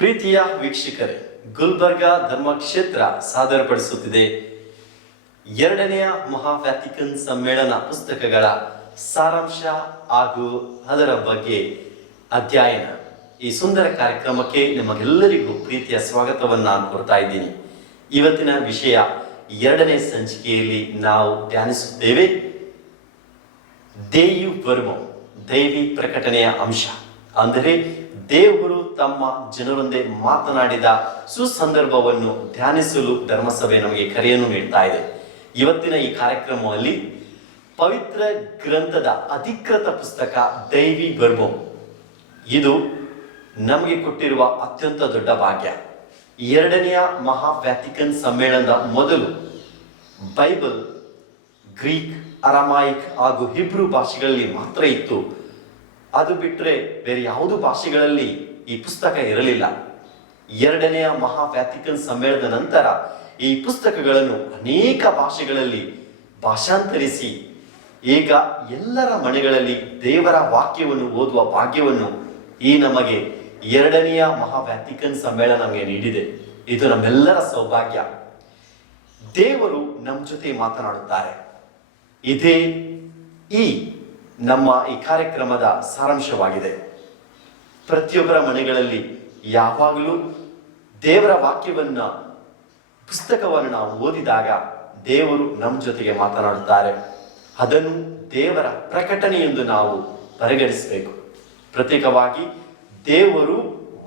ಪ್ರೀತಿಯ ವೀಕ್ಷಕರೇ, ಗುಲ್ಬರ್ಗ ಧರ್ಮಕ್ಷೇತ್ರ ಸಾದರಪಡಿಸುತ್ತಿದೆ ಎರಡನೆಯ ಮಹಾ ವ್ಯಾಟಿಕನ್ ಸಮ್ಮೇಳನ ಪುಸ್ತಕಗಳ ಸಾರಾಂಶ ಹಾಗೂ ಅದರ ಬಗ್ಗೆ ಅಧ್ಯಯನ. ಈ ಸುಂದರ ಕಾರ್ಯಕ್ರಮಕ್ಕೆ ನಿಮಗೆಲ್ಲರಿಗೂ ಪ್ರೀತಿಯ ಸ್ವಾಗತವನ್ನು ಕೋರ್ತಾ ಇದ್ದೀನಿ. ಇವತ್ತಿನ ವಿಷಯ ಎರಡನೇ ಸಂಚಿಕೆಯಲ್ಲಿ ನಾವು ಧ್ಯಾನಿಸುತ್ತೇವೆ ದೇಯು ವರ್ಮ, ದೈವಿ ಪ್ರಕಟಣೆಯ ಅಂಶ. ಅಂದರೆ ದೇವರು ತಮ್ಮ ಜನರೊಂದೇ ಮಾತನಾಡಿದ ಸುಸಂದರ್ಭವನ್ನು ಧ್ಯಾನಿಸಲು ಧರ್ಮಸಭೆ ನಮಗೆ ಕರೆಯನ್ನು ನೀಡ್ತಾ ಇದೆ. ಇವತ್ತಿನ ಈ ಕಾರ್ಯಕ್ರಮದಲ್ಲಿ ಪವಿತ್ರ ಗ್ರಂಥದ ಅಧಿಕೃತ ಪುಸ್ತಕ ದೈವಿ ವರ್ಮ, ಇದು ನಮಗೆ ಕೊಟ್ಟಿರುವ ಅತ್ಯಂತ ದೊಡ್ಡ ಭಾಗ್ಯ. ಎರಡನೆಯ ಮಹಾ ವ್ಯಾಟಿಕನ್ ಸಮ್ಮೇಳನದ ಮೊದಲು ಬೈಬಲ್ ಗ್ರೀಕ್, ಅರಾಮಾಯಿಕ್ ಹಾಗೂ ಹಿಬ್ರು ಭಾಷೆಗಳಲ್ಲಿ ಮಾತ್ರ ಇತ್ತು. ಅದು ಬಿಟ್ಟರೆ ಬೇರೆ ಯಾವುದೇ ಭಾಷೆಗಳಲ್ಲಿ ಈ ಪುಸ್ತಕ ಇರಲಿಲ್ಲ. ಎರಡನೆಯ ಮಹಾ ವ್ಯಾಟಿಕನ್ ಸಮ್ಮೇಳನದ ನಂತರ ಈ ಪುಸ್ತಕಗಳನ್ನು ಅನೇಕ ಭಾಷೆಗಳಲ್ಲಿ ಭಾಷಾಂತರಿಸಿ ಈಗ ಎಲ್ಲರ ಮನೆಗಳಲ್ಲಿ ದೇವರ ವಾಕ್ಯವನ್ನು ಓದುವ ಭಾಗ್ಯವನ್ನು ಈ ನಮಗೆ ಎರಡನೆಯ ಮಹಾ ವ್ಯಾಟಿಕನ್ ಸಮ್ಮೇಳನ ನಮಗೆ ನೀಡಿದೆ. ಇದು ನಮ್ಮೆಲ್ಲರ ಸೌಭಾಗ್ಯ. ದೇವರು ನಮ್ಮ ಜೊತೆ ಮಾತನಾಡುತ್ತಾರೆ. ಇದೇ ಈ ನಮ್ಮ ಈ ಕಾರ್ಯಕ್ರಮದ ಸಾರಾಂಶವಾಗಿದೆ. ಪ್ರತಿಯೊಬ್ಬರ ಮನೆಗಳಲ್ಲಿ ಯಾವಾಗಲೂ ದೇವರ ವಾಕ್ಯವನ್ನ, ಪುಸ್ತಕವನ್ನು ನಾವು ಓದಿದಾಗ ದೇವರು ನಮ್ಮ ಜೊತೆಗೆ ಮಾತನಾಡುತ್ತಾರೆ. ಅದನ್ನು ದೇವರ ಪ್ರಕಟಣೆ ಎಂದು ನಾವು ಪರಿಗಣಿಸಬೇಕು. ಪ್ರತ್ಯೇಕವಾಗಿ ದೇವರು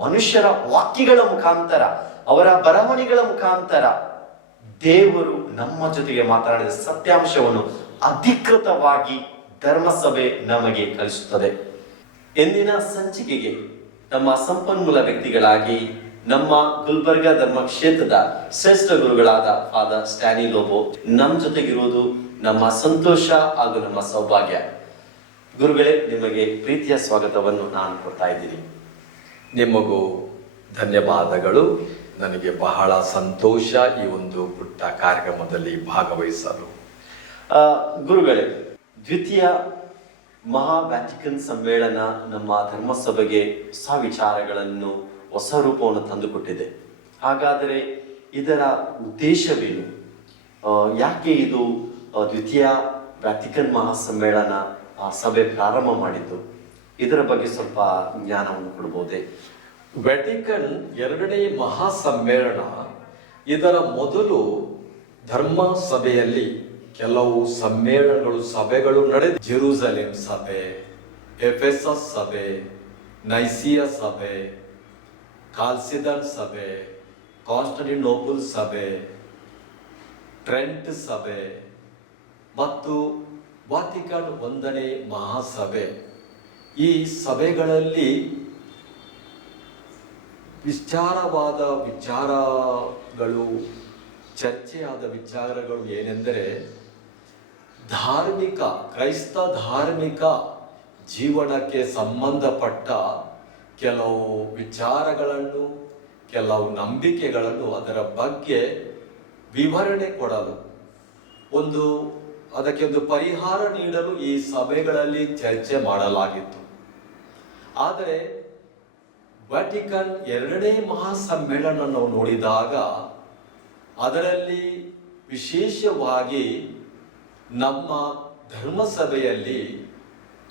ಮನುಷ್ಯರ ವಾಕ್ಯಗಳ ಮುಖಾಂತರ, ಅವರ ಬರವಣಿಗೆಗಳ ಮುಖಾಂತರ ದೇವರು ನಮ್ಮ ಜೊತೆಗೆ ಮಾತನಾಡಿದ ಸತ್ಯಾಂಶವನ್ನು ಅಧಿಕೃತವಾಗಿ ಧರ್ಮಸಭೆ ನಮಗೆ ಕಲಿಸುತ್ತದೆ. ಎಂದಿನ ಸಂಚಿಕೆಗೆ ನಮ್ಮ ಸಂಪನ್ಮೂಲ ವ್ಯಕ್ತಿಗಳಾಗಿ ನಮ್ಮ ಗುಲ್ಬರ್ಗ ಧರ್ಮ ಕ್ಷೇತ್ರದ ಶ್ರೇಷ್ಠ ಗುರುಗಳಾದ ಫಾದರ್ ಸ್ಟ್ಯಾನಿ ಲೋಬೋ ನಮ್ಮ ಜೊತೆಗಿರುವುದು ನಮ್ಮ ಸಂತೋಷ ಹಾಗೂ ನಮ್ಮ ಸೌಭಾಗ್ಯ. ಗುರುಗಳೇ, ನಿಮಗೆ ಪ್ರೀತಿಯ ಸ್ವಾಗತವನ್ನು ನಾನು ಕೊಡ್ತಾ ಇದ್ದೀನಿ. ನಿಮಗೂ ಧನ್ಯವಾದಗಳು. ನನಗೆ ಬಹಳ ಸಂತೋಷ ಈ ಒಂದು ಪುಟ್ಟ ಕಾರ್ಯಕ್ರಮದಲ್ಲಿ ಭಾಗವಹಿಸಲು. ಗುರುಗಳೇ, ದ್ವಿತೀಯ ಮಹಾ ವ್ಯಾಟಿಕನ್ ಸಮ್ಮೇಳನ ನಮ್ಮ ಧರ್ಮಸಭೆಗೆ ಹೊಸ ವಿಚಾರಗಳನ್ನು, ಹೊಸ ರೂಪವನ್ನು ತಂದುಕೊಟ್ಟಿದೆ. ಹಾಗಾದರೆ ಇದರ ಉದ್ದೇಶವೇನು? ಯಾಕೆ ಇದು ದ್ವಿತೀಯ ವ್ಯಾಟಿಕನ್ ಮಹಾಸಮ್ಮೇಳನ ಸಭೆ ಪ್ರಾರಂಭ ಮಾಡಿದ್ದು? ಇದರ ಬಗ್ಗೆ ಸ್ವಲ್ಪ ಜ್ಞಾನವನ್ನು ಕೊಡಬಹುದೇ? ವ್ಯಾಟಿಕನ್ ಎರಡನೇ ಮಹಾಸಮ್ಮೇಳನ, ಇದರ ಮೊದಲು ಧರ್ಮ ಸಭೆಯಲ್ಲಿ ಕೆಲವು ಸಮ್ಮೇಳನಗಳು, ಸಭೆಗಳು ನಡೆದ. ಜೆರೂಸಲೇಮ್ ಸಭೆ, ಎಫೆಸಸ್ ಸಭೆ, ನೈಸಿಯ ಸಭೆ, ಕಾಲ್ಸಿಡನ್ ಸಭೆ, ಕಾನ್ಸ್ಟಾಂಟಿನೋಪಲ್ ಸಭೆ, ಟ್ರೆಂಟ್ ಸಭೆ ಮತ್ತು ವ್ಯಾಟಿಕನ್ ಒಂದನೇ ಮಹಾಸಭೆ. ಈ ಸಭೆಗಳಲ್ಲಿ ವಿಚಾರವಾದ ವಿಚಾರಗಳು, ಚರ್ಚೆಯಾದ ವಿಚಾರಗಳು ಏನೆಂದರೆ, ಧಾರ್ಮಿಕ, ಕ್ರೈಸ್ತ ಧಾರ್ಮಿಕ ಜೀವನಕ್ಕೆ ಸಂಬಂಧಪಟ್ಟ ಕೆಲವು ವಿಚಾರಗಳನ್ನು, ಕೆಲವು ನಂಬಿಕೆಗಳನ್ನು, ಅದರ ಬಗ್ಗೆ ವಿವರಣೆ ಕೊಡಲು, ಅದಕ್ಕೆ ಒಂದು ಪರಿಹಾರ ನೀಡಲು ಈ ಸಭೆಗಳಲ್ಲಿ ಚರ್ಚೆ ಮಾಡಲಾಗಿತ್ತು. ಆದರೆ ವ್ಯಾಟಿಕನ್ ಎರಡನೇ ಮಹಾಸಮ್ಮೇಳನ ನಾವು ನೋಡಿದಾಗ ಅದರಲ್ಲಿ ವಿಶೇಷವಾಗಿ ನಮ್ಮ ಧರ್ಮಸಭೆಯಲ್ಲಿ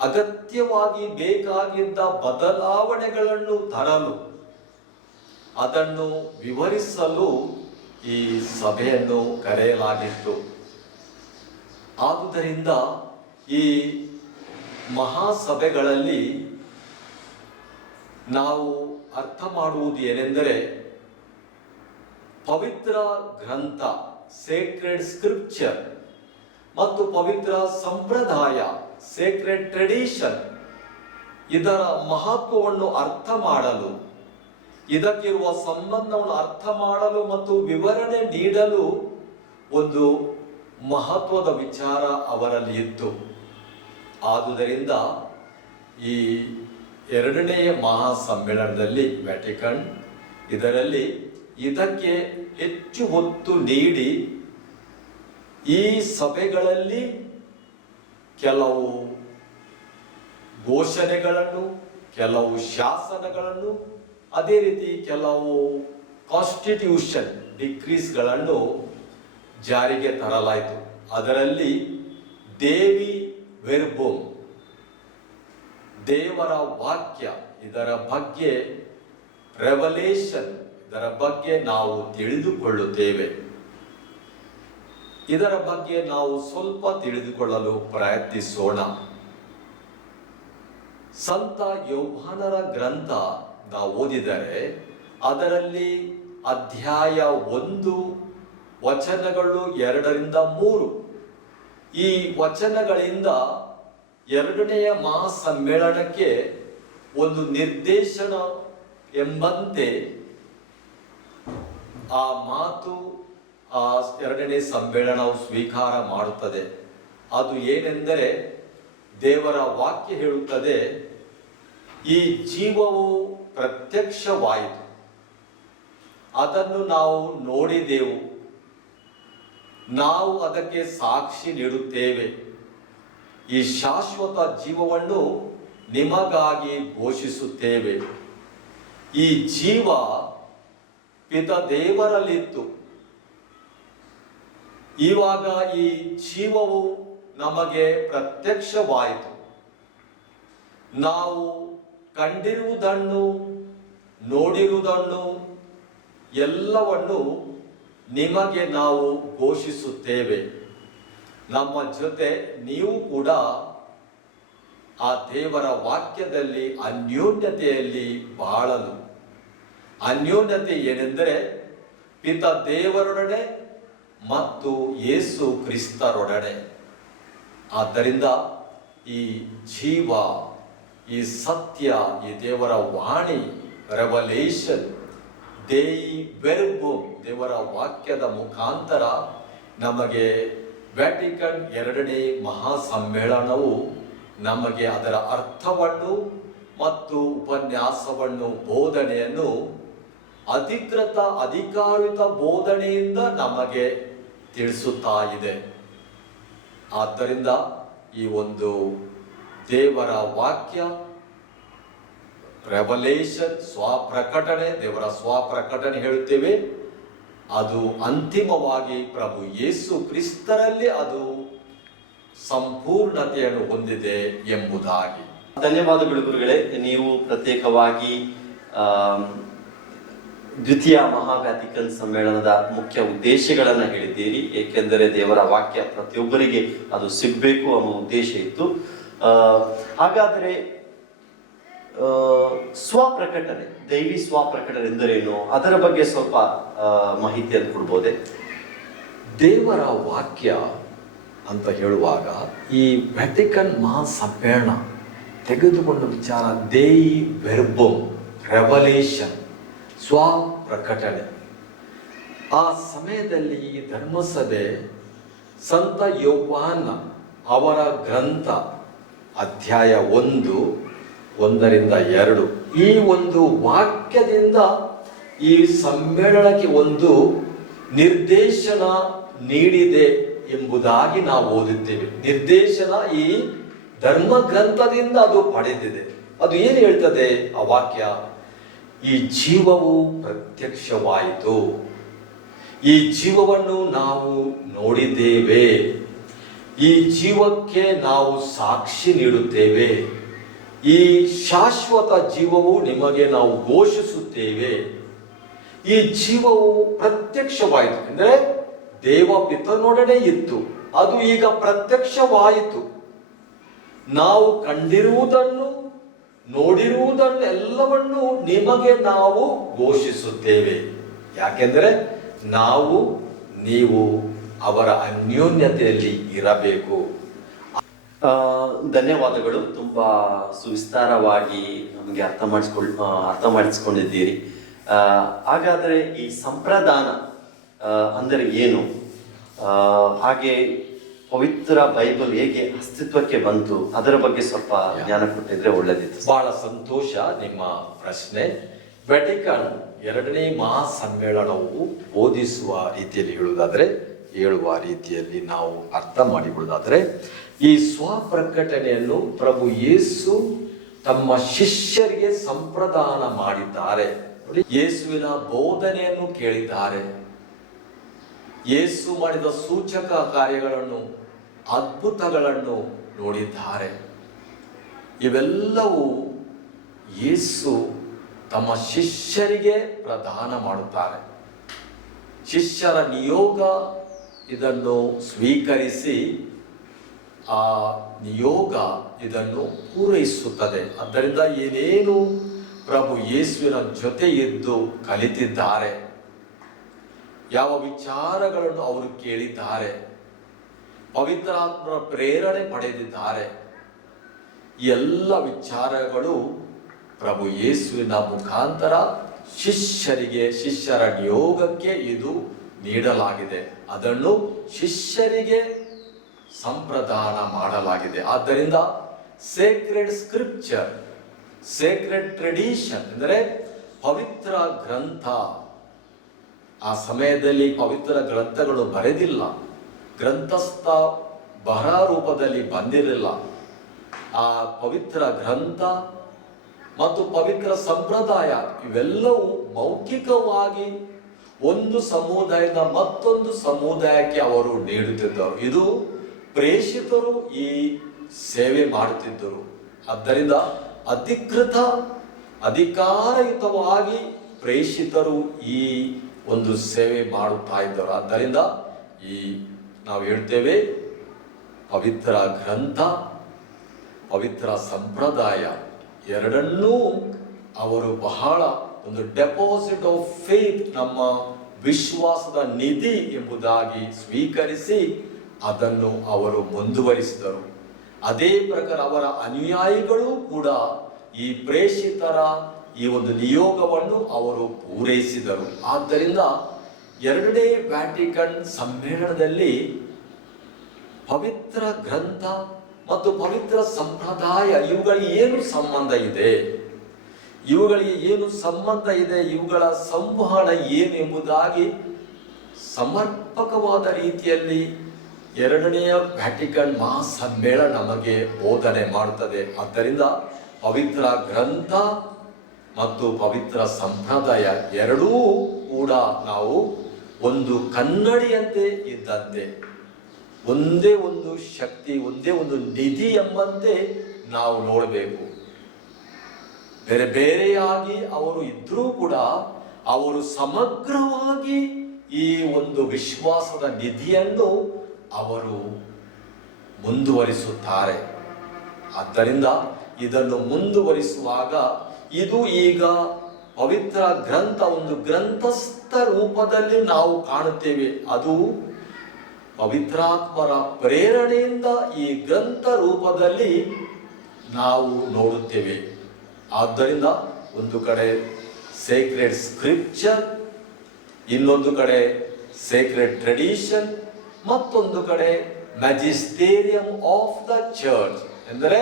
ಅಗತ್ಯವಾಗಿ ಬೇಕಾಗಿದ್ದ ಬದಲಾವಣೆಗಳನ್ನು ತರಲು, ಅದನ್ನು ವಿವರಿಸಲು ಈ ಸಭೆಯನ್ನು ಕರೆಯಲಾಗಿತ್ತು. ಆದುದರಿಂದ ಈ ಮಹಾಸಭೆಗಳಲ್ಲಿ ನಾವು ಅರ್ಥ ಮಾಡುವುದು ಏನೆಂದರೆ, ಪವಿತ್ರ ಗ್ರಂಥ, ಸೇಕ್ರೆಡ್ ಸ್ಕ್ರಿಪ್ಚರ್, ಮತ್ತು ಪವಿತ್ರ ಸಂಪ್ರದಾಯ, ಸೇಕ್ರೆಡ್ ಟ್ರೆಡಿಷನ್, ಇದರ ಮಹತ್ವವನ್ನು ಅರ್ಥ ಮಾಡಲು, ಇದಕ್ಕಿರುವ ಸಂಬಂಧವನ್ನು ಅರ್ಥ ಮಾಡಲು ಮತ್ತು ವಿವರಣೆ ನೀಡಲು ಒಂದು ಮಹತ್ವದ ವಿಚಾರ ಅವರಲ್ಲಿ ಇತ್ತು. ಆದುದರಿಂದ ಈ ಎರಡನೆಯ ಮಹಾಸಮ್ಮೇಳನದಲ್ಲಿ ವ್ಯಾಟಿಕನ್ ಇದರಲ್ಲಿ ಇದಕ್ಕೆ ಹೆಚ್ಚು ಒತ್ತು ನೀಡಿ ಈ ಸಭೆಗಳಲ್ಲಿ ಕೆಲವು ಘೋಷಣೆಗಳನ್ನು, ಕೆಲವು ಶಾಸನಗಳನ್ನು ಅದೇ ರೀತಿ ಕೆಲವು ಕಾನ್ಸ್ಟಿಟ್ಯೂಷನ್ ಡಿಕ್ರೀಸ್ಗಳನ್ನು ಜಾರಿಗೆ ತರಲಾಯಿತು. ಅದರಲ್ಲಿ ದೇವಿ ವೆರ್ಬೋಮ್, ದೇವರ ವಾಕ್ಯ, ಇದರ ಬಗ್ಗೆ ರೆವಲೇಷನ್, ಇದರ ಬಗ್ಗೆ ನಾವು ತಿಳಿದುಕೊಳ್ಳುತ್ತೇವೆ. ಇದರ ಬಗ್ಗೆ ನಾವು ಸ್ವಲ್ಪ ತಿಳಿದುಕೊಳ್ಳಲು ಪ್ರಯತ್ನಿಸೋಣ. ಸಂತ ಯೋಹಾನರ ಗ್ರಂಥ ನಾವು ಓದಿದರೆ ಅದರಲ್ಲಿ ಅಧ್ಯಾಯ 1 ವಚನಗಳು 2-3, ಈ ವಚನಗಳಿಂದ ಎರಡನೆಯ ಮಹಾಸಮ್ಮೇಳನಕ್ಕೆ ಒಂದು ನಿರ್ದೇಶನ ಎಂಬಂತೆ ಆ ಮಾತು ಆ ಎರಡನೇ ಸಮ್ಮೇಳನವು ಸ್ವೀಕಾರ ಮಾಡುತ್ತದೆ. ಅದು ಏನೆಂದರೆ, ದೇವರ ವಾಕ್ಯ ಹೇಳುತ್ತದೆ, ಈ ಜೀವವು ಪ್ರತ್ಯಕ್ಷವಾಯಿತು, ಅದನ್ನು ನಾವು ನೋಡಿದೆವು, ನಾವು ಅದಕ್ಕೆ ಸಾಕ್ಷಿ ನೀಡುತ್ತೇವೆ, ಈ ಶಾಶ್ವತ ಜೀವವನ್ನು ನಿಮಗಾಗಿ ಘೋಷಿಸುತ್ತೇವೆ. ಈ ಜೀವ ಪಿತ ದೇವರಲ್ಲಿತ್ತು, ಇವಾಗ ಈ ಜೀವವು ನಮಗೆ ಪ್ರತ್ಯಕ್ಷವಾಯಿತು. ನಾವು ಕಂಡಿರುವುದನ್ನು, ನೋಡಿರುವುದನ್ನು ಎಲ್ಲವನ್ನು ನಿಮಗೆ ನಾವು ಘೋಷಿಸುತ್ತೇವೆ. ನಮ್ಮ ಜೊತೆ ನೀವು ಕೂಡ ಆ ದೇವರ ವಾಕ್ಯದಲ್ಲಿ ಅನ್ಯೋನ್ಯತೆಯಲ್ಲಿ ಬಾಳಲು. ಅನ್ಯೋನ್ಯತೆ ಏನೆಂದರೆ ಪಿತ ದೇವರೊಡನೆ ಮತ್ತು ಯೇಸು ಕ್ರಿಸ್ತರೊಡನೆ. ಆದ್ದರಿಂದ ಈ ಜೀವ, ಈ ಸತ್ಯ, ಈ ದೇವರ ವಾಣಿ, ರೆವಲೇಷನ್, ದೇಯಿ ವೆರ್ಬೋಮ್, ದೇವರ ವಾಕ್ಯದ ಮುಖಾಂತರ ನಮಗೆ ವ್ಯಾಟಿಕನ್ 2ನೇ ಮಹಾಸಮ್ಮೇಳನವು ನಮಗೆ ಅದರ ಅರ್ಥವನ್ನು ಮತ್ತು ಉಪನ್ಯಾಸವನ್ನು, ಬೋಧನೆಯನ್ನು ಅಧಿಕೃತ ಅಧಿಕಾರಿತ ಬೋಧನೆಯಿಂದ ನಮಗೆ ತಿಳಿಸುತ್ತಾ ಇದೆ. ಆದ್ದರಿಂದ ಈ ಒಂದು ದೇವರ ವಾಕ್ಯ, ರೆವಲೇಷನ್, ಸ್ವಪ್ರಕಟಣೆ, ದೇವರ ಸ್ವಪ್ರಕಟಣೆ ಹೇಳುತ್ತೇವೆ, ಅದು ಅಂತಿಮವಾಗಿ ಪ್ರಭು ಯೇಸು ಕ್ರಿಸ್ತರಲ್ಲಿ ಅದು ಸಂಪೂರ್ಣತೆಯನ್ನು ಹೊಂದಿದೆ ಎಂಬುದಾಗಿ. ಧನ್ಯವಾದಗಳು ಗುರುಗಳೇ. ನೀವು ಪ್ರತ್ಯೇಕವಾಗಿ ದ್ವಿತೀಯ ಮಹಾ ವ್ಯಾಟಿಕನ್ ಸಮ್ಮೇಳನದ ಮುಖ್ಯ ಉದ್ದೇಶಗಳನ್ನು ಹೇಳಿದ್ದೀರಿ. ಏಕೆಂದರೆ ದೇವರ ವಾಕ್ಯ ಪ್ರತಿಯೊಬ್ಬರಿಗೆ ಅದು ಸಿಗಬೇಕು ಅನ್ನೋ ಉದ್ದೇಶ ಇತ್ತು. ಹಾಗಾದರೆ ಸ್ವಪ್ರಕಟಣೆ, ದೈವಿ ಸ್ವಪ್ರಕಟಣೆ ಎಂದರೇನು, ಅದರ ಬಗ್ಗೆ ಸ್ವಲ್ಪ ಮಾಹಿತಿಯನ್ನು ಕೊಡ್ಬೋದೆ? ದೇವರ ವಾಕ್ಯ ಅಂತ ಹೇಳುವಾಗ ಈ ವ್ಯಾಟಿಕನ್ ಮಹಾಸಮ್ಮೇಳನ ತೆಗೆದುಕೊಂಡ ವಿಚಾರ ದೇಯಿ ವೆರ್ಬೋಮ್, ರೆವಲೇಷನ್, ಸ್ವಪ್ರಕಟಣೆ. ಆ ಸಮಯದಲ್ಲಿ ಈ ಧರ್ಮಸಭೆ ಸಂತ ಯೋಹಾನ ಅವರ ಗ್ರಂಥ ಅಧ್ಯಾಯ 1:1-2 ಈ ಒಂದು ವಾಕ್ಯದಿಂದ ಈ ಸಮ್ಮೇಳನಕ್ಕೆ ಒಂದು ನಿರ್ದೇಶನ ನೀಡಿದೆ ಎಂಬುದಾಗಿ ನಾವು ಓದುತ್ತೇವೆ. ನಿರ್ದೇಶನ ಈ ಧರ್ಮ ಗ್ರಂಥದಿಂದ ಅದು ಪಡೆದಿದೆ. ಅದು ಏನು ಹೇಳ್ತದೆ ಆ ವಾಕ್ಯ? ಈ ಜೀವವು ಪ್ರತ್ಯಕ್ಷವಾಯಿತು, ಈ ಜೀವವನ್ನು ನಾವು ನೋಡಿದ್ದೇವೆ, ಈ ಜೀವಕ್ಕೆ ನಾವು ಸಾಕ್ಷಿ ನೀಡುತ್ತೇವೆ, ಈ ಶಾಶ್ವತ ಜೀವವು ನಿಮಗೆ ನಾವು ಘೋಷಿಸುತ್ತೇವೆ. ಈ ಜೀವವು ಪ್ರತ್ಯಕ್ಷವಾಯಿತು ಅಂದರೆ ದೇವ ಪಿತನೊಡನೆ ಇತ್ತು, ಅದು ಈಗ ಪ್ರತ್ಯಕ್ಷವಾಯಿತು. ನಾವು ಕಂಡಿರುವುದನ್ನು, ನೋಡಿರುವುದನ್ನು ಎಲ್ಲವನ್ನು ನಿಮಗೆ ನಾವು ಘೋಷಿಸುತ್ತೇವೆ. ಯಾಕೆಂದರೆ ನಾವು, ನೀವು ಅವರ ಅನ್ಯೋನ್ಯತೆಯಲ್ಲಿ ಇರಬೇಕು. ಧನ್ಯವಾದಗಳು. ತುಂಬಾ ಸುವಿಸ್ತಾರವಾಗಿ ನಮಗೆ ಅರ್ಥ ಮಾಡಿಸ್ಕೊಂಡಿದ್ದೀರಿ. ಹಾಗಾದರೆ ಈ ಸಂಪ್ರದಾನ ಅಂದರೆ ಏನು, ಹಾಗೆ ಪವಿತ್ರ ಬೈಬಲ್ ಹೇಗೆ ಅಸ್ತಿತ್ವಕ್ಕೆ ಬಂತು, ಅದರ ಬಗ್ಗೆ ಸ್ವಲ್ಪ ಜ್ಞಾನ ಕೊಟ್ಟಿದ್ರೆ ಒಳ್ಳೆದಿತ್ತು. ಬಹಳ ಸಂತೋಷ ನಿಮ್ಮ ಪ್ರಶ್ನೆ. ವ್ಯಾಟಿಕನ್ 2ನೇ ಮಹಾಸಮ್ಮೇಳನವು ಬೋಧಿಸುವ ರೀತಿಯಲ್ಲಿ ಹೇಳುವ ರೀತಿಯಲ್ಲಿ ನಾವು ಅರ್ಥ ಮಾಡಿಕೊಳ್ಳುವುದಾದರೆ, ಈ ಸ್ವಪ್ರಕಟಣೆಯನ್ನು ಪ್ರಭು ಯೇಸು ತಮ್ಮ ಶಿಷ್ಯರಿಗೆ ಸಂಪ್ರದಾನ ಮಾಡಿದ್ದಾರೆ. ಯೇಸುವಿನ ಬೋಧನೆಯನ್ನು ಕೇಳಿದ್ದಾರೆ. ಯೇಸು ಮಾಡಿದ ಸೂಚಕ ಕಾರ್ಯಗಳನ್ನು, ಅದ್ಭುತಗಳನ್ನು ನೋಡಿದ್ದಾರೆ. ಇವೆಲ್ಲವೂ ಯೇಸು ತಮ್ಮ ಶಿಷ್ಯರಿಗೆ ಪ್ರದಾನ ಮಾಡುತ್ತಾರೆ. ಶಿಷ್ಯರ ನಿಯೋಗ ಇದನ್ನು ಸ್ವೀಕರಿಸಿ ಆ ನಿಯೋಗ ಇದನ್ನು ಪೂರೈಸುತ್ತದೆ. ಆದ್ದರಿಂದ ಏನೇನು ಪ್ರಭು ಯೇಸುವಿನ ಜೊತೆ ಇದ್ದು ಕಲಿತಿದ್ದಾರೆ, ಯಾವ ವಿಚಾರಗಳನ್ನು ಅವರು ಕೇಳಿದ್ದಾರೆ, ಪವಿತ್ರಾತ್ಮರ ಪ್ರೇರಣೆ ಪಡೆದಿದ್ದಾರೆ, ಈ ಎಲ್ಲ ವಿಚಾರಗಳು ಪ್ರಭು ಯೇಸುವಿನ ಮುಖಾಂತರ ಶಿಷ್ಯರ ನಿಯೋಗಕ್ಕೆ ಇದು ನೀಡಲಾಗಿದೆ. ಅದನ್ನು ಶಿಷ್ಯರಿಗೆ ಸಂಪ್ರದಾನ ಮಾಡಲಾಗಿದೆ. ಆದ್ದರಿಂದ ಸೇಕ್ರೆಡ್ ಸ್ಕ್ರಿಪ್ಚರ್, ಸೇಕ್ರೆಡ್ ಟ್ರೆಡಿಷನ್ ಅಂದರೆ ಪವಿತ್ರ ಗ್ರಂಥ. ಆ ಸಮಯದಲ್ಲಿ ಪವಿತ್ರ ಗ್ರಂಥಗಳು ಬರೆದಿಲ್ಲ, ಗ್ರಂಥಸ್ಥ ಬರಹ ರೂಪದಲ್ಲಿ ಬಂದಿರಲಿಲ್ಲ. ಆ ಪವಿತ್ರ ಗ್ರಂಥ ಮತ್ತು ಪವಿತ್ರ ಸಂಪ್ರದಾಯ ಇವೆಲ್ಲವೂ ಮೌಖಿಕವಾಗಿ ಒಂದು ಸಮುದಾಯದ ಮತ್ತೊಂದು ಸಮುದಾಯಕ್ಕೆ ಅವರು ನೀಡುತ್ತಿದ್ದರು. ಇದು ಪ್ರೇಷಿತರು ಈ ಸೇವೆ ಮಾಡುತ್ತಿದ್ದರು. ಆದ್ದರಿಂದ ಅಧಿಕಾರಯುತವಾಗಿ ಪ್ರೇಷಿತರು ಈ ಒಂದು ಸೇವೆ ಮಾಡುತ್ತಾ ಇದ್ದರು. ಆದ್ದರಿಂದ ನಾವು ಹೇಳ್ತೇವೆ, ಪವಿತ್ರ ಗ್ರಂಥ, ಪವಿತ್ರ ಸಂಪ್ರದಾಯ ಎರಡನ್ನೂ ಅವರು ಬಹಳ ಒಂದು ಡೆಪಾಸಿಟ್ ಆಫ್ ಫೇತ್, ನಮ್ಮ ವಿಶ್ವಾಸದ ನಿಧಿ ಎಂಬುದಾಗಿ ಸ್ವೀಕರಿಸಿ ಅದನ್ನು ಅವರು ಮುಂದುವರಿಸಿದರು. ಅದೇ ಪ್ರಕಾರ ಅವರ ಅನುಯಾಯಿಗಳು ಕೂಡ ಈ ಪ್ರೇಷಿತರ ಈ ಒಂದು ನಿಯೋಗವನ್ನು ಅವರು ಪೂರೈಸಿದರು. ಆದ್ದರಿಂದ ಎರಡನೇ ವ್ಯಾಟಿಕನ್ ಸಮ್ಮೇಳನದಲ್ಲಿ ಪವಿತ್ರ ಗ್ರಂಥ ಮತ್ತು ಪವಿತ್ರ ಸಂಪ್ರದಾಯ ಇವುಗಳಿಗೆ ಏನು ಸಂಬಂಧ ಇದೆ, ಇವುಗಳ ಸಂವಹನ ಏನು ಎಂಬುದಾಗಿ ಸಮರ್ಪಕವಾದ ರೀತಿಯಲ್ಲಿ ಎರಡನೆಯ ವ್ಯಾಟಿಕನ್ ಮಹಾಸಮ್ಮೇಳನ ನಮಗೆ ಬೋಧನೆ ಮಾಡುತ್ತದೆ. ಆದ್ದರಿಂದ ಪವಿತ್ರ ಗ್ರಂಥ ಮತ್ತು ಪವಿತ್ರ ಸಂಪ್ರದಾಯ ಎರಡೂ ಕೂಡ ನಾವು ಒಂದು ಕನ್ನಡಿಯಂತೆ ಇದ್ದಂತೆ, ಒಂದೇ ಒಂದು ಶಕ್ತಿ, ಒಂದೇ ಒಂದು ನಿಧಿ ಎಂಬಂತೆ ನಾವು ನೋಡಬೇಕು. ಬೇರೆ ಬೇರೆಯಾಗಿ ಅವರು ಇದ್ರೂ ಕೂಡ ಅವರು ಸಮಗ್ರವಾಗಿ ಈ ಒಂದು ವಿಶ್ವಾಸದ ನಿಧಿಯನ್ನು ಅವರು ಮುಂದುವರಿಸುತ್ತಾರೆ. ಆದ್ದರಿಂದ ಇದನ್ನು ಮುಂದುವರಿಸುವಾಗ ಇದು ಈಗ ಪವಿತ್ರ ಗ್ರಂಥ ಒಂದು ಗ್ರಂಥಸ್ಥ ರೂಪದಲ್ಲಿ ನಾವು ಕಾಣುತ್ತೇವೆ. ಅದು ಪವಿತ್ರಾತ್ಮರ ಪ್ರೇರಣೆಯಿಂದ ಈ ಗ್ರಂಥ ರೂಪದಲ್ಲಿ ನಾವು ನೋಡುತ್ತೇವೆ. ಆದ್ದರಿಂದ ಒಂದು ಕಡೆ ಸೇಕ್ರೆಡ್ ಸ್ಕ್ರಿಪ್ಚರ್, ಇನ್ನೊಂದು ಕಡೆ ಸೇಕ್ರೆಡ್ ಟ್ರೆಡಿಷನ್, ಮತ್ತೊಂದು ಕಡೆ ಮ್ಯಾಜಿಸ್ಟೇರಿಯಂ ಆಫ್ ದ ಚರ್ಚ್ ಎಂದರೆ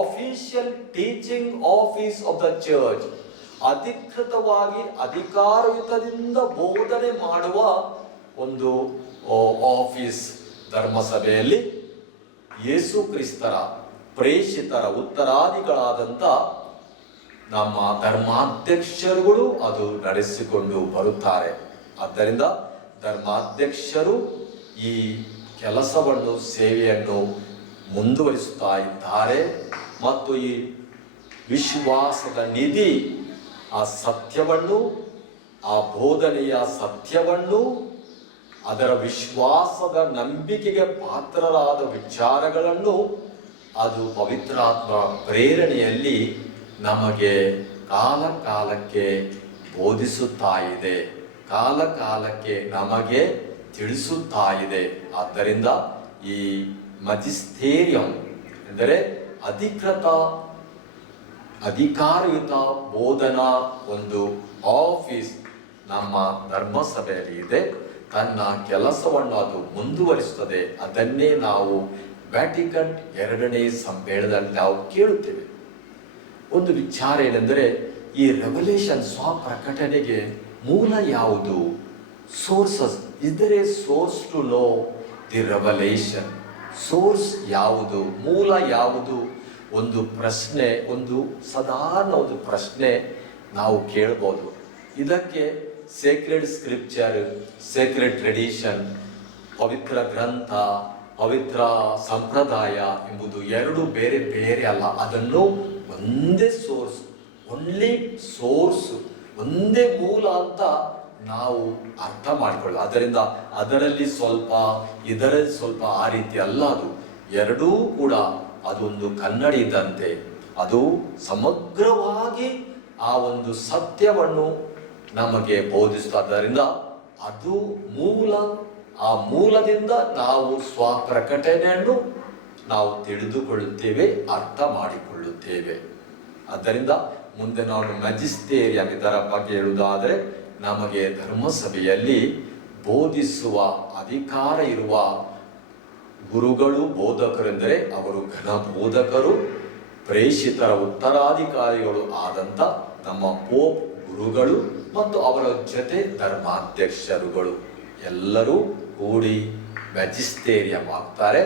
official teaching office of the church, ಅಧಿಕೃತವಾಗಿ ಅಧಿಕಾರಯುತದಿಂದ ಬೋಧನೆ ಮಾಡುವ ಒಂದು ಆಫೀಸ್. ಧರ್ಮಸಭೆಯಲ್ಲಿ ಯೇಸು ಕ್ರಿಸ್ತರ ಪ್ರೇಷಿತರ ಉತ್ತರಾದಿಗಳಾದಂಥ ನಮ್ಮ ಧರ್ಮಾಧ್ಯಕ್ಷರುಗಳು ಅದು ನಡೆಸಿಕೊಂಡು ಬರುತ್ತಾರೆ. ಆದ್ದರಿಂದ ಧರ್ಮಾಧ್ಯಕ್ಷರು ಈ ಕೆಲಸವನ್ನು, ಸೇವೆಯನ್ನು ಮುಂದುವರಿಸುತ್ತಾ ಇದ್ದಾರೆ. ಮತ್ತು ಈ ವಿಶ್ವಾಸದ ನಿಧಿ, ಆ ಸತ್ಯವನ್ನು, ಆ ಬೋಧನೆಯ ಸತ್ಯವನ್ನು, ಅದರ ವಿಶ್ವಾಸದ ನಂಬಿಕೆಗೆ ಪಾತ್ರರಾದ ವಿಚಾರಗಳನ್ನು ಅದು ಪವಿತ್ರಾತ್ಮ ಪ್ರೇರಣೆಯಲ್ಲಿ ನಮಗೆ ಕಾಲ ಕಾಲಕ್ಕೆ ಬೋಧಿಸುತ್ತಾ ಇದೆ, ಕಾಲ ಕಾಲಕ್ಕೆ ನಮಗೆ ತಿಳಿಸುತ್ತಾ ಇದೆ. ಆದ್ದರಿಂದ ಈ ಮ್ಯಾಜಿಸ್ಟೇರಿಯಂ ಎಂದರೆ ಅಧಿಕಾರಯುತ ಬೋಧನಾ ಒಂದು ಆಫೀಸ್ ನಮ್ಮ ಧರ್ಮಸಭೆಯಲ್ಲಿ ಇದೆ. ತನ್ನ ಕೆಲಸವನ್ನು ಅದು ಮುಂದುವರಿಸುತ್ತದೆ. ಅದನ್ನೇ ನಾವು ವ್ಯಾಟಿಕನ್ ಎರಡನೇ ಸಮ್ಮೇಳನದಲ್ಲಿ ನಾವು ಕೇಳುತ್ತೇವೆ. ಒಂದು ವಿಚಾರ ಏನೆಂದರೆ, ಈ ರೆವಲ್ಯೂಷನ್ ಸ್ವಪ್ರಕಟಣೆಗೆ ಮೂಲ ಯಾವುದು? Sources. Is there a source to know the revolution? Source ಯಾವುದು, ಮೂಲ ಯಾವುದು? ಒಂದು ಪ್ರಶ್ನೆ, ಒಂದು ಸಾಧಾರಣ ಒಂದು ಪ್ರಶ್ನೆ ನಾವು ಕೇಳ್ಬೋದು. ಇದಕ್ಕೆ ಸೇಕ್ರೆಡ್ ಸ್ಕ್ರಿಪ್ಚರ್, ಸೇಕ್ರೆಡ್ ಟ್ರೆಡಿಷನ್, ಪವಿತ್ರ ಗ್ರಂಥ, ಪವಿತ್ರ ಸಂಪ್ರದಾಯ ಎಂಬುದು ಎರಡು ಬೇರೆ ಬೇರೆ ಅಲ್ಲ. ಅದನ್ನು ಒಂದೇ ಸೋರ್ಸ್, ಓನ್ಲಿ ಸೋರ್ಸ್, ಒಂದೇ ಮೂಲ ಅಂತ ನಾವು ಅರ್ಥ ಮಾಡಿಕೊಳ್ಳೋದು. ಅದರಿಂದ ಅದರಲ್ಲಿ ಸ್ವಲ್ಪ ಇದರಲ್ಲಿ ಸ್ವಲ್ಪ ಆ ರೀತಿ ಅಲ್ಲ. ಅದು ಎರಡೂ ಕೂಡ ಅದೊಂದು ಕನ್ನಡಿ ಇದ್ದಂತೆ. ಅದು ಸಮಗ್ರವಾಗಿ ಆ ಒಂದು ಸತ್ಯವನ್ನು ನಮಗೆ ಬೋಧಿಸುತ್ತದೆ. ಆದ್ದರಿಂದ ಅದು ಮೂಲ. ಆ ಮೂಲದಿಂದ ನಾವು ಸ್ವಪ್ರಕಟಣೆಯನ್ನು ನಾವು ತಿಳಿದುಕೊಳ್ಳುತ್ತೇವೆ, ಅರ್ಥ ಮಾಡಿಕೊಳ್ಳುತ್ತೇವೆ. ಆದ್ದರಿಂದ ಮುಂದೆ ನಾವು ಮ್ಯಾಜಿಸ್ಟೇರಿಯಂ ಇದರ ಬಗ್ಗೆ ಹೇಳುವುದಾದರೆ, ನಮಗೆ ಧರ್ಮಸಭೆಯಲ್ಲಿ ಬೋಧಿಸುವ ಅಧಿಕಾರ ಇರುವ ಗುರುಗಳು, ಬೋಧಕರೆಂದರೆ ಅವರು ಘನ ಬೋಧಕರು, ಪ್ರೇಷಿತರ ಉತ್ತರಾಧಿಕಾರಿಗಳು ಆದಂಥ ನಮ್ಮ ಪೋಪ್ ಗುರುಗಳು ಮತ್ತು ಅವರ ಜೊತೆ ಧರ್ಮಾಧ್ಯಕ್ಷರುಗಳು ಎಲ್ಲರೂ ಕೂಡಿ ಮ್ಯಾಜಿಸ್ಟೇರಿಯಂ ಆಗ್ತಾರೆ.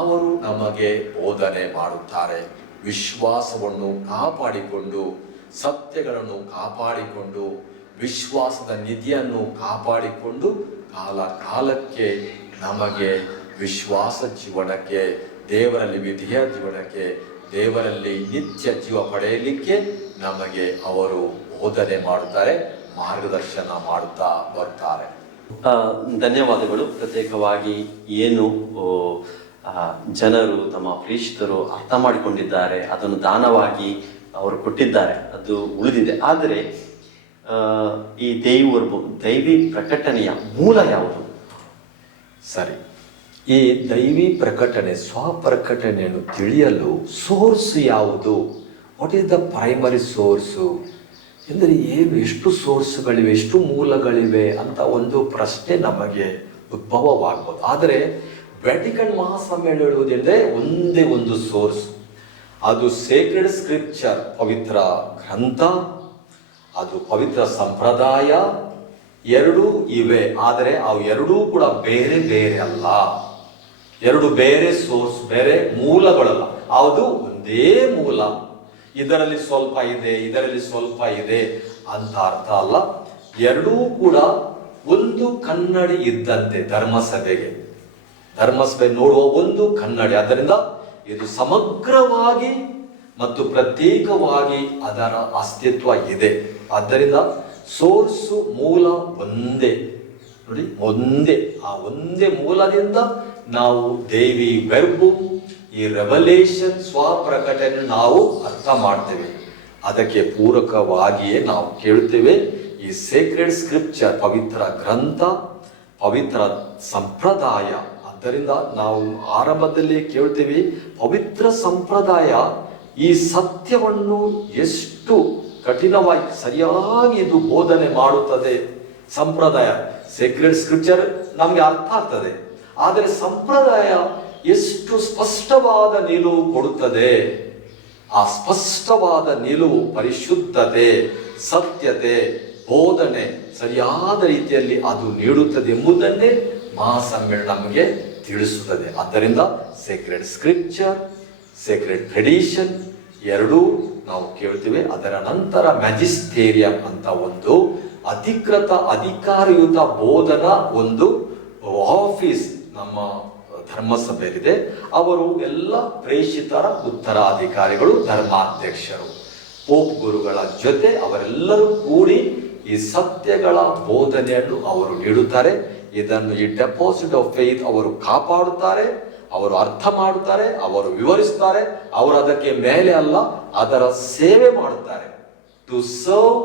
ಅವರು ನಮಗೆ ಬೋಧನೆ ಮಾಡುತ್ತಾರೆ. ವಿಶ್ವಾಸವನ್ನು ಕಾಪಾಡಿಕೊಂಡು, ಸತ್ಯಗಳನ್ನು ಕಾಪಾಡಿಕೊಂಡು, ವಿಶ್ವಾಸದ ನಿಧಿಯನ್ನು ಕಾಪಾಡಿಕೊಂಡು ಕಾಲ ಕಾಲಕ್ಕೆ ನಮಗೆ ವಿಶ್ವಾಸ ಜೀವನಕ್ಕೆ, ದೇವರಲ್ಲಿ ವಿಧಿಯ ಜೀವನಕ್ಕೆ, ದೇವರಲ್ಲಿ ನಿತ್ಯ ಜೀವ ಪಡೆಯಲಿಕ್ಕೆ ನಮಗೆ ಅವರು ಬೋಧನೆ ಮಾಡುತ್ತಾರೆ, ಮಾರ್ಗದರ್ಶನ ಮಾಡುತ್ತಾ ಬರ್ತಾರೆ. ಧನ್ಯವಾದಗಳು. ಪ್ರತ್ಯೇಕವಾಗಿ ಏನು ಜನರು ತಮ್ಮ ಪ್ರೇಷಿತರು ಅರ್ಥ ಮಾಡಿಕೊಂಡಿದ್ದಾರೆ, ಅದನ್ನು ದಾನವಾಗಿ ಅವರು ಕೊಟ್ಟಿದ್ದಾರೆ, ಅದು ಉಳಿದಿದೆ. ಆದರೆ ಈ ದೈವಿ ಪ್ರಕಟಣೆಯ ಮೂಲ ಯಾವುದು? ಸರಿ, ಈ ದೈವಿ ಪ್ರಕಟಣೆ, ಸ್ವಪ್ರಕಟಣೆಯನ್ನು ತಿಳಿಯಲು ಸೋರ್ಸ್ ಯಾವುದು? What is the primary source ಎಂದರೆ ಏನು? ಎಷ್ಟು ಸೋರ್ಸ್ಗಳಿವೆ, ಎಷ್ಟು ಮೂಲಗಳಿವೆ ಅಂತ ಒಂದು ಪ್ರಶ್ನೆ ನಮಗೆ ಉದ್ಭವವಾಗ್ಬೋದು. ಆದರೆ ವ್ಯಾಟಿಕನ್ ಮಹಾಸಮ್ಮೇಳನ ಹೇಳುವುದೆಂದರೆ ಒಂದೇ ಒಂದು ಸೋರ್ಸ್, ಅದು ಸೇಕ್ರೆಡ್ ಸ್ಕ್ರಿಪ್ಚರ್, ಪವಿತ್ರ ಗ್ರಂಥ, ಅದು ಪವಿತ್ರ ಸಂಪ್ರದಾಯ. ಎರಡೂ ಇವೆ, ಆದರೆ ಅವು ಎರಡೂ ಕೂಡ ಬೇರೆ ಬೇರೆ ಅಲ್ಲ. ಎರಡು ಬೇರೆ ಸೋರ್ಸ್, ಬೇರೆ ಮೂಲಗಳಲ್ಲ. ಅದು ಒಂದೇ ಮೂಲ. ಇದರಲ್ಲಿ ಸ್ವಲ್ಪ ಇದೆ, ಇದರಲ್ಲಿ ಸ್ವಲ್ಪ ಇದೆ ಅಂತ ಅರ್ಥ ಅಲ್ಲ. ಎರಡೂ ಕೂಡ ಒಂದು ಕನ್ನಡಿ ಇದ್ದಂತೆ ಧರ್ಮಸಭೆಗೆ. ಧರ್ಮಸಭೆ ನೋಡುವ ಒಂದು ಕನ್ನಡಿ. ಆದ್ದರಿಂದ ಇದು ಸಮಗ್ರವಾಗಿ ಮತ್ತು ಪ್ರತ್ಯೇಕವಾಗಿ ಅದರ ಅಸ್ತಿತ್ವ ಇದೆ. ಆದ್ದರಿಂದ ಸೋರ್ಸು, ಮೂಲ ಒಂದೇ. ನೋಡಿ, ಒಂದೇ. ಆ ಒಂದೇ ಮೂಲದಿಂದ ನಾವು ದೇವಿ ವೆರ್ಬು, ಈ ರೆವಲೇಷನ್, ಸ್ವಪ್ರಕಟಣೆ ನಾವು ಅರ್ಥ ಮಾಡ್ತೇವೆ. ಅದಕ್ಕೆ ಪೂರಕವಾಗಿಯೇ ನಾವು ಕೇಳುತ್ತೇವೆ ಈ ಸೇಕ್ರೆಡ್ ಸ್ಕ್ರಿಪ್ಚರ್, ಪವಿತ್ರ ಗ್ರಂಥ, ಪವಿತ್ರ ಸಂಪ್ರದಾಯ. ಆದ್ದರಿಂದ ನಾವು ಆರಂಭದಲ್ಲಿ ಕೇಳ್ತೇವೆ, ಪವಿತ್ರ ಸಂಪ್ರದಾಯ ಈ ಸತ್ಯವನ್ನು ಎಷ್ಟು ಕಠಿಣವಾಗಿ ಸರಿಯಾಗಿ ಇದು ಬೋಧನೆ ಮಾಡುತ್ತದೆ. ಸಂಪ್ರದಾಯ, ಸೇಕ್ರೆಡ್ ಸ್ಕ್ರಿಪ್ಚರ್ ನಮಗೆ ಅರ್ಥ ಆಗ್ತದೆ, ಆದರೆ ಸಂಪ್ರದಾಯ ಎಷ್ಟು ಸ್ಪಷ್ಟವಾದ ನಿಲುವು ಕೊಡುತ್ತದೆ. ಆ ಸ್ಪಷ್ಟವಾದ ನಿಲುವು, ಪರಿಶುದ್ಧತೆ, ಸತ್ಯತೆ, ಬೋಧನೆ ಸರಿಯಾದ ರೀತಿಯಲ್ಲಿ ಅದು ನೀಡುತ್ತದೆ ಎಂಬುದನ್ನೇ ಮಹಾಸಮ್ಮೇಳನ ನಮಗೆ ತಿಳಿಸುತ್ತದೆ. ಆದ್ದರಿಂದ ಸೇಕ್ರೆಡ್ ಸ್ಕ್ರಿಪ್ಚರ್, ಸೇಕ್ರೆಡ್ ಟ್ರೆಡಿಷನ್ ಎರಡೂ ನಾವು ಕೇಳ್ತೀವಿ. ಅದರ ನಂತರ ಮ್ಯಾಜಿಸ್ಟೇರಿಯಂ ಅಂತ ಒಂದು ಅಧಿಕೃತ, ಅಧಿಕಾರಯುತ ಬೋಧನಾ ಒಂದು ಆಫೀಸ್ ನಮ್ಮ ಧರ್ಮಸಭೆಯಲ್ಲಿದೆ. ಅವರು ಎಲ್ಲ ಪ್ರೇಷಿತರ ಉತ್ತರಾಧಿಕಾರಿಗಳು, ಧರ್ಮಾಧ್ಯಕ್ಷರು, ಪೋಪ್ ಗುರುಗಳ ಜೊತೆ ಅವರೆಲ್ಲರೂ ಕೂಡಿ ಈ ಸತ್ಯಗಳ ಬೋಧನೆಯನ್ನು ಅವರು ನೀಡುತ್ತಾರೆ. ಇದನ್ನು, ಈ ಡೆಪಾಸಿಟ್ ಆಫ್ ಫೇತ್ ಅವರು ಕಾಪಾಡುತ್ತಾರೆ, ಅವರು ಅರ್ಥ ಮಾಡುತ್ತಾರೆ, ಅವರು ವಿವರಿಸುತ್ತಾರೆ. ಅವರು ಅದಕ್ಕೆ ಮೇಲೆ ಅಲ್ಲ, ಅದರ ಸೇವೆ ಮಾಡುತ್ತಾರೆ. To serve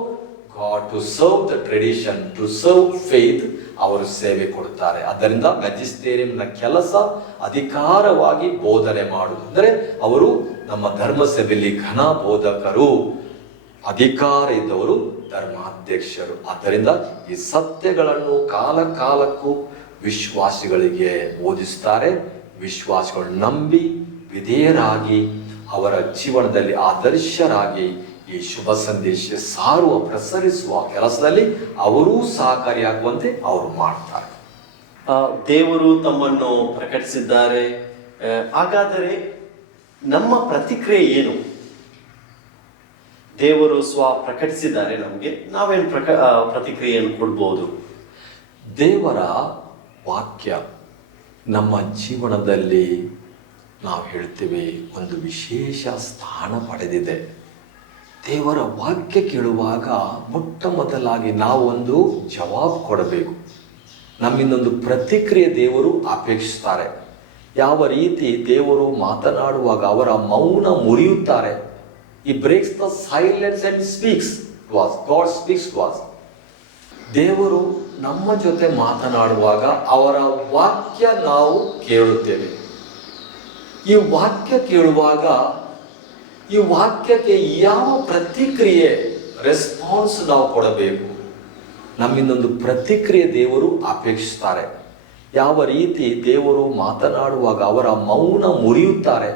God, to serve the tradition, to serve faith ಅವರು ಸೇವೆ ಕೊಡುತ್ತಾರೆ. ಆದ್ದರಿಂದ ಮ್ಯಾಜಿಸ್ಟೇರಿಯಂನ ಕೆಲಸ ಅಧಿಕಾರವಾಗಿ ಬೋಧನೆ ಮಾಡುವುದು. ಅಂದರೆ ಅವರು ನಮ್ಮ ಧರ್ಮಸಭೆಯಲ್ಲಿ ಘನ ಬೋಧಕರು, ಅಧಿಕಾರ ಇದ್ದವರು ಧರ್ಮಾಧ್ಯಕ್ಷರು. ಆದ್ದರಿಂದ ಈ ಸತ್ಯಗಳನ್ನು ಕಾಲ ಕಾಲಕ್ಕೂ ವಿಶ್ವಾಸಿಗಳಿಗೆ ಬೋಧಿಸುತ್ತಾರೆ. ವಿಶ್ವಾಸಿಗಳು ನಂಬಿ ವಿಧೇಯರಾಗಿ ಅವರ ಜೀವನದಲ್ಲಿ ಆದರ್ಶರಾಗಿ ಈ ಶುಭ ಸಂದೇಶ ಸಾರುವ, ಪ್ರಸರಿಸುವ ಕೆಲಸದಲ್ಲಿ ಅವರೂ ಸಹಕಾರಿಯಾಗುವಂತೆ ಅವರು ಮಾಡ್ತಾರೆ. ದೇವರು ತಮ್ಮನ್ನು ಪ್ರಕಟಿಸಿದ್ದಾರೆ. ಹಾಗಾದರೆ ನಮ್ಮ ಪ್ರತಿಕ್ರಿಯೆ ಏನು? ದೇವರು ಪ್ರಕಟಿಸಿದ್ದಾರೆ ನಮಗೆ, ನಾವೇನು ಪ್ರತಿಕ್ರಿಯೆಯನ್ನು ಕೊಡ್ಬೋದು? ದೇವರ ವಾಕ್ಯ ನಮ್ಮ ಜೀವನದಲ್ಲಿ ನಾವು ಹೇಳ್ತೀವಿ ಒಂದು ವಿಶೇಷ ಸ್ಥಾನ ಪಡೆದಿದೆ. ದೇವರ ವಾಕ್ಯ ಕೇಳುವಾಗ ಮೊಟ್ಟ ಮೊದಲಾಗಿ ನಾವೊಂದು ಜವಾಬು ಕೊಡಬೇಕು. ನಮ್ಮಿಂದೊಂದು ಪ್ರತಿಕ್ರಿಯೆ ದೇವರು ಅಪೇಕ್ಷಿಸ್ತಾರೆ. ಯಾವ ರೀತಿ ದೇವರು ಮಾತನಾಡುವಾಗ ಅವರ ಮೌನ ಮುರಿಯುತ್ತಾರೆ. He breaks the silence and speaks to us. God speaks to us. ದೇವರು ನಮ್ಮ ಜೊತೆ ಮಾತನಾಡುವಾಗ ಅವರ ವಾಕ್ಯ ನಾವು ಕೇಳುತ್ತೇವೆ. ಈ ವಾಕ್ಯ ಕೇಳುವಾಗ ಈ ವಾಕ್ಯಕ್ಕೆ ಯಾವ ಪ್ರತಿಕ್ರಿಯೆ ರೆಸ್ಪಾನ್ಸ್ ನಾವು ಕೊಡಬೇಕು? ನಮ್ಮಿಂದೊಂದು ಪ್ರತಿಕ್ರಿಯೆ ದೇವರು ಅಪೇಕ್ಷಿಸ್ತಾರೆ. ಯಾವ ರೀತಿ ದೇವರು ಮಾತನಾಡುವಾಗ ಅವರ ಮೌನ ಮುರಿಯುತ್ತಾರೆ.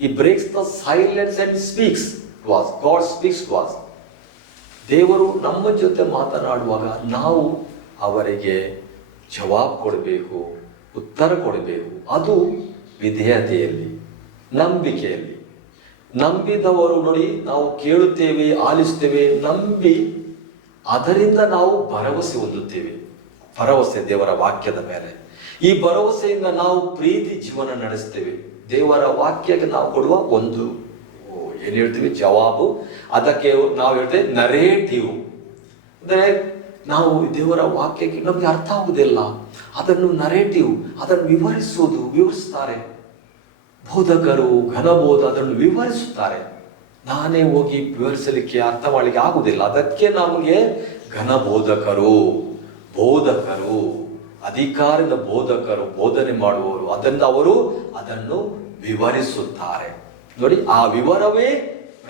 He breaks the silence and speaks to us. God speaks to us. ದೇವರು ನಮ್ಮ ಜೊತೆ ಮಾತನಾಡುವಾಗ ನಾವು ಅವರಿಗೆ ಜವಾಬು ಕೊಡಬೇಕು, ಉತ್ತರ ಕೊಡಬೇಕು. ಅದು ವಿಧೇಯತೆಯಲ್ಲಿ, ನಂಬಿಕೆಯಲ್ಲಿ. ನಂಬಿದವರು ನೋಡಿ, ನಾವು ಕೇಳುತ್ತೇವೆ, ಆಲಿಸ್ತೇವೆ, ನಂಬಿ ಅದರಿಂದ ನಾವು ಭರವಸೆ ಹೊಂದುತ್ತೇವೆ. ಭರವಸೆ ದೇವರ ವಾಕ್ಯದ ಮೇಲೆ. ಈ ಭರವಸೆಯಿಂದ ನಾವು ಪ್ರೀತಿ ಜೀವನ ನಡೆಸ್ತೇವೆ. ದೇವರ ವಾಕ್ಯಕ್ಕೆ ನಾವು ಕೊಡುವ ಒಂದು ಏನು ಹೇಳ್ತೀವಿ ಜವಾಬು, ಅದಕ್ಕೆ ನಾವು ಹೇಳ್ತೇವೆ ನರೇಟಿವ್. ಅಂದರೆ ನಾವು ದೇವರ ವಾಕ್ಯಕ್ಕೆ ನಮಗೆ ಅರ್ಥ ಆಗುವುದಿಲ್ಲ, ಅದನ್ನು ನರೇಟಿವ್, ಅದನ್ನು ವಿವರಿಸ್ತಾರೆ ಬೋಧಕರು, ಘನಬೋಧ ಅದನ್ನು ವಿವರಿಸುತ್ತಾರೆ. ನಾನೇ ಹೋಗಿ ವಿವರಿಸಲಿಕ್ಕೆ ಅರ್ಥ ಮಾಡಲಿಕ್ಕೆ ಆಗುವುದಿಲ್ಲ. ಅದಕ್ಕೆ ನಮಗೆ ಘನಬೋಧಕರು, ಬೋಧಕರು, ಅಧಿಕಾರದ ಬೋಧಕರು, ಬೋಧನೆ ಮಾಡುವವರು, ಅವರು ಅದನ್ನು ವಿವರಿಸುತ್ತಾರೆ. ನೋಡಿ, ಆ ವಿವರವೇ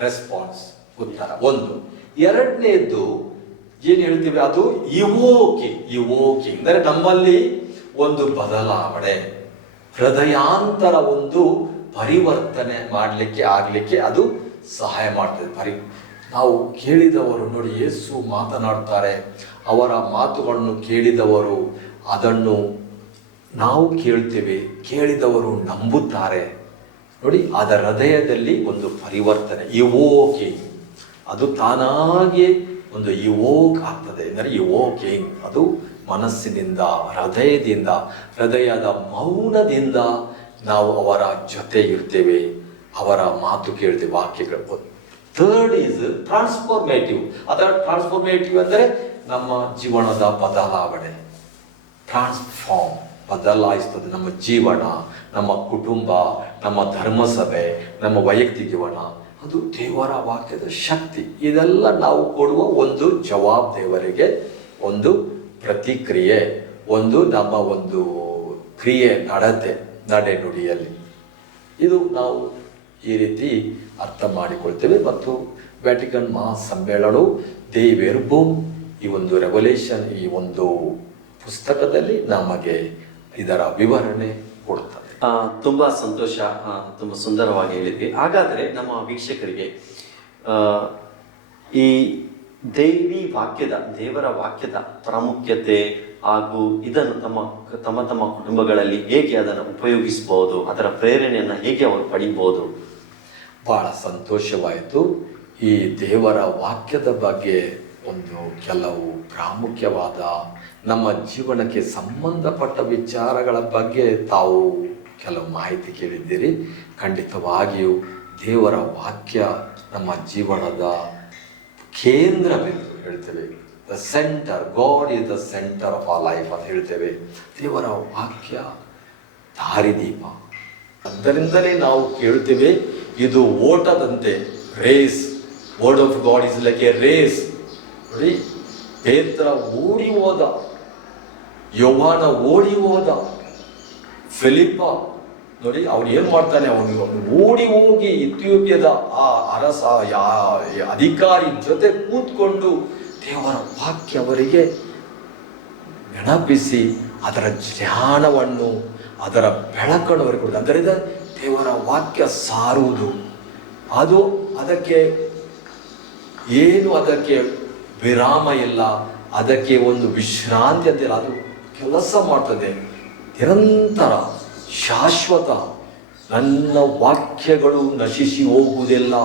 ರೆಸ್ಪಾನ್ಸ್, ಉತ್ತರ. ಒಂದು. ಎರಡನೇದ್ದು ಏನು ಹೇಳ್ತೀವಿ, ಅದು ಇವೋಕಿಂಗ್. ಅಂದರೆ ನಮ್ಮಲ್ಲಿ ಒಂದು ಬದಲಾವಣೆ, ಹೃದಯಾಂತರ ಒಂದು ಪರಿವರ್ತನೆ ಆಗಲಿಕ್ಕೆ ಅದು ಸಹಾಯ ಮಾಡ್ತದೆ. ನಾವು ಕೇಳಿದವರು ನೋಡಿ, ಯೇಸು ಮಾತನಾಡ್ತಾರೆ, ಅವರ ಮಾತುಗಳನ್ನು ಕೇಳಿದವರು ಅದನ್ನು ನಾವು ಕೇಳ್ತೇವೆ, ಕೇಳಿದವರು ನಂಬುತ್ತಾರೆ. ನೋಡಿ, ಅದರ ಹೃದಯದಲ್ಲಿ ಒಂದು ಪರಿವರ್ತನೆ, ಇವೋಕಿಂಗ್. ಅದು ತಾನಾಗಿಯೇ ಒಂದು ಇವೋಕ್ ಆಗ್ತದೆ. ಅಂದರೆ ಇವೋಕಿಂಗ್ ಅದು ಮನಸ್ಸಿನಿಂದ, ಹೃದಯದ ಮೌನದಿಂದ ನಾವು ಅವರ ಜೊತೆ ಇರ್ತೇವೆ, ಅವರ ಮಾತು ಕೇಳ್ತೇವೆ, ವಾಕ್ಯಗಳು. Third is transformative. ಅದರ ಟ್ರಾನ್ಸ್ಫಾರ್ಮೇಟಿವ್ ಅಂದರೆ ನಮ್ಮ ಜೀವನದ ಬದಲಾವಣೆ. ಬದಲಾಯಿಸ್ತದೆ ನಮ್ಮ ಜೀವನ, ನಮ್ಮ ಕುಟುಂಬ, ನಮ್ಮ ಧರ್ಮಸಭೆ, ನಮ್ಮ ವೈಯಕ್ತಿಕ ಜೀವನ. ಅದು ದೇವರ ವಾಕ್ಯದ ಶಕ್ತಿ. ಇದೆಲ್ಲ ನಾವು ಕೊಡುವ ಒಂದು ಜವಾಬ್ ದೇವರಿಗೆ, ಒಂದು ಪ್ರತಿಕ್ರಿಯೆ, ನಮ್ಮ ಒಂದು ಕ್ರಿಯೆ, ನಡೆ ನುಡಿಯಲ್ಲಿ. ಇದು ನಾವು ಈ ರೀತಿ ಅರ್ಥ ಮಾಡಿಕೊಳ್ತೇವೆ. ಮತ್ತು ವ್ಯಾಟಿಕನ್ ಮಹಾಸಮ್ಮೇಳನವು ದೇ ವೆರ್ಬಮ್, ಈ ಒಂದು ರೆವಲ್ಯೂಷನ್, ಈ ಒಂದು ಪುಸ್ತಕದಲ್ಲಿ ನಮಗೆ ಇದರ ವಿವರಣೆ ಕೊಡುತ್ತದೆ. ತುಂಬ ಸಂತೋಷ, ತುಂಬ ಸುಂದರವಾಗಿ ಹೇಳಿದ್ವಿ. ಹಾಗಾದರೆ ನಮ್ಮ ವೀಕ್ಷಕರಿಗೆ ಈ ದೇವರ ವಾಕ್ಯದ ಪ್ರಾಮುಖ್ಯತೆ ಹಾಗೂ ಇದನ್ನು ತಮ್ಮ ಕುಟುಂಬಗಳಲ್ಲಿ ಹೇಗೆ ಅದನ್ನು ಉಪಯೋಗಿಸಬಹುದು, ಅದರ ಪ್ರೇರಣೆಯನ್ನು ಹೇಗೆ ಅವರು ಪಡಿಬಹುದು? ಬಹಳ ಸಂತೋಷವಾಯಿತು. ಈ ದೇವರ ವಾಕ್ಯದ ಬಗ್ಗೆ ಒಂದು ಕೆಲವು ಪ್ರಾಮುಖ್ಯವಾದ ನಮ್ಮ ಜೀವನಕ್ಕೆ ಸಂಬಂಧಪಟ್ಟ ವಿಚಾರಗಳ ಬಗ್ಗೆ ತಾವು ಕೆಲವು ಮಾಹಿತಿ ಕೇಳಿದ್ದೀರಿ. ಖಂಡಿತವಾಗಿಯೂ ದೇವರ ವಾಕ್ಯ ನಮ್ಮ ಜೀವನದ ಕೇಂದ್ರವೆಂದು ಹೇಳ್ತೇವೆ. The centre, God is the centre of our life ಅಂತ ಹೇಳ್ತೇವೆ. ದೇವರ ವಾಕ್ಯ ದಾರಿದೀಪ. ಅದರಿಂದಲೇ ನಾವು ಕೇಳ್ತೇವೆ, ಇದು ಓಟದಂತೆ, race. Word of God is like a race. ನೋಡಿ, ಪೇತ್ರ ಓಡಿ ಹೋದ, ಯೋಹಾನ ಓಡಿ ಹೋದ, ಫಿಲಿಪ್ಪ ನೋಡಿ ಅವನು ಏನು ಮಾಡ್ತಾನೆ, ಅವನು ಓಡಿ ಹೋಗಿ ಇಥಿಯೋಪಿಯಾದ ಆ ಅರಸ ಅಧಿಕಾರಿ ಜೊತೆ ಕೂತ್ಕೊಂಡು ದೇವರ ವಾಕ್ಯ ಅವರಿಗೆ ನೆನಪಿಸಿ ಅದರ ಜ್ಞಾನವನ್ನು, ಅದರ ಬೆಳಕನ್ನು ಅವರಿಗೆ ಕೊಡುವುದು. ಅದರಿಂದ ದೇವರ ವಾಕ್ಯ ಸಾರುವುದು, ಅದಕ್ಕೆ ವಿರಾಮ ಇಲ್ಲ, ಅದಕ್ಕೆ ಒಂದು ವಿಶ್ರಾಂತಿ ಅಂತಿಲ್ಲ. ಅದು ಕೆಲಸ ಮಾಡ್ತದೆ, ನಿರಂತರ, ಶಾಶ್ವತ. ನನ್ನ ವಾಕ್ಯಗಳು ನಶಿಸಿ ಹೋಗುವುದಿಲ್ಲ.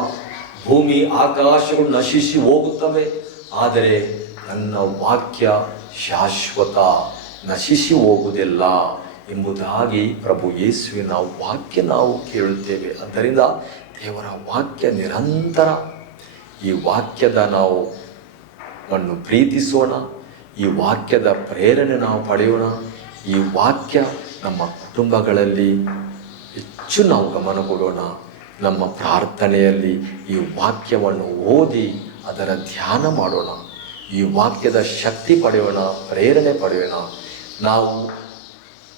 ಭೂಮಿ ಆಕಾಶಗಳು ನಶಿಸಿ ಹೋಗುತ್ತವೆ, ಆದರೆ ನನ್ನ ವಾಕ್ಯ ಶಾಶ್ವತ, ನಶಿಸಿ ಹೋಗುವುದಿಲ್ಲ ಎಂಬುದಾಗಿ ಪ್ರಭು ಯೇಸುವಿನ ವಾಕ್ಯ ನಾವು ಕೇಳುತ್ತೇವೆ. ಆದ್ದರಿಂದ ದೇವರ ವಾಕ್ಯ ನಿರಂತರ. ಈ ವಾಕ್ಯದ ನಾವು ಪ್ರೀತಿಸೋಣ, ಈ ವಾಕ್ಯದ ಪ್ರೇರಣೆ ನಾವು ಪಡೆಯೋಣ. ಈ ವಾಕ್ಯ ನಮ್ಮ ಕುಟುಂಬಗಳಲ್ಲಿ ಹೆಚ್ಚು ನಾವು ಗಮನ ಕೊಡೋಣ. ನಮ್ಮ ಪ್ರಾರ್ಥನೆಯಲ್ಲಿ ಈ ವಾಕ್ಯವನ್ನು ಓದಿ ಅದರ ಧ್ಯಾನ ಮಾಡೋಣ. ಈ ವಾಕ್ಯದ ಶಕ್ತಿ ಪಡೆಯೋಣ, ಪ್ರೇರಣೆ ಪಡೆಯೋಣ. ನಾವು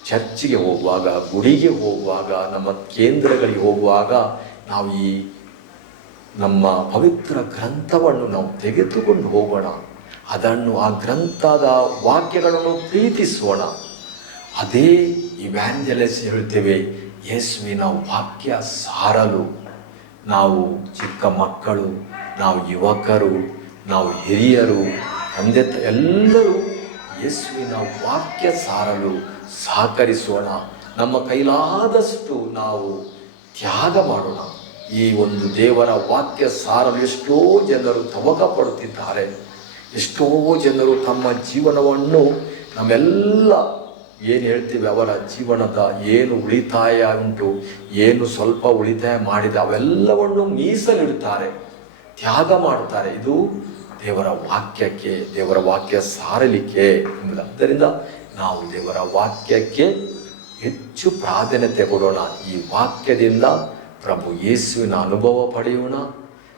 ಚರ್ಚಿಗೆ ಹೋಗುವಾಗ, ಗುಡಿಗೆ ಹೋಗುವಾಗ, ನಮ್ಮ ಕೇಂದ್ರಗಳಿಗೆ ಹೋಗುವಾಗ ನಾವು ಈ ನಮ್ಮ ಪವಿತ್ರ ಗ್ರಂಥವನ್ನು ನಾವು ತೆಗೆದುಕೊಂಡು ಹೋಗೋಣ. ಆ ಗ್ರಂಥದ ವಾಕ್ಯಗಳನ್ನು ಪ್ರೀತಿಸೋಣ. ಅದೇ ಇವ್ಯಾಂಜಲಿಸ್ಟ್ ಹೇಳ್ತೇವೆ, ಯೇಸುವಿನ ವಾಕ್ಯ ಸಾರಲು. ನಾವು ಚಿಕ್ಕ ಮಕ್ಕಳು, ನಾವು ಯುವಕರು, ನಾವು ಹಿರಿಯರು, ತಂದೆ ಎಲ್ಲರೂ ಯೇಸುವಿನ ವಾಕ್ಯ ಸಾರಲು ಸಹಕರಿಸೋಣ. ನಮ್ಮ ಕೈಲಾದಷ್ಟು ನಾವು ತ್ಯಾಗ ಮಾಡೋಣ. ಈ ಒಂದು ದೇವರ ವಾಕ್ಯ ಸಾರಲು ಎಷ್ಟೋ ಜನರು ತವಕ ಪಡುತ್ತಿದ್ದಾರೆ. ಎಷ್ಟೋ ಜನರು ತಮ್ಮ ಜೀವನವನ್ನು, ನಮ್ಮೆಲ್ಲ ಏನು ಹೇಳ್ತೀವಿ, ಅವರ ಜೀವನದ ಏನು ಉಳಿತಾಯ ಉಂಟು, ಏನು ಸ್ವಲ್ಪ ಉಳಿತಾಯ ಮಾಡಿದ ಅವೆಲ್ಲವನ್ನು ಮೀಸಲಿಡುತ್ತಾರೆ, ತ್ಯಾಗ ಮಾಡುತ್ತಾರೆ. ಇದು ದೇವರ ವಾಕ್ಯಕ್ಕೆ, ದೇವರ ವಾಕ್ಯ ಸಾರಲಿಕ್ಕೆ ಎಂಬುದು. ಆದ್ದರಿಂದ ನಾವು ದೇವರ ವಾಕ್ಯಕ್ಕೆ ಹೆಚ್ಚು ಪ್ರಾಧಾನ್ಯತೆ ಕೊಡೋಣ. ಈ ವಾಕ್ಯದಿಂದ ಪ್ರಭು ಯೇಸುವಿನ ಅನುಭವ ಪಡೆಯೋಣ.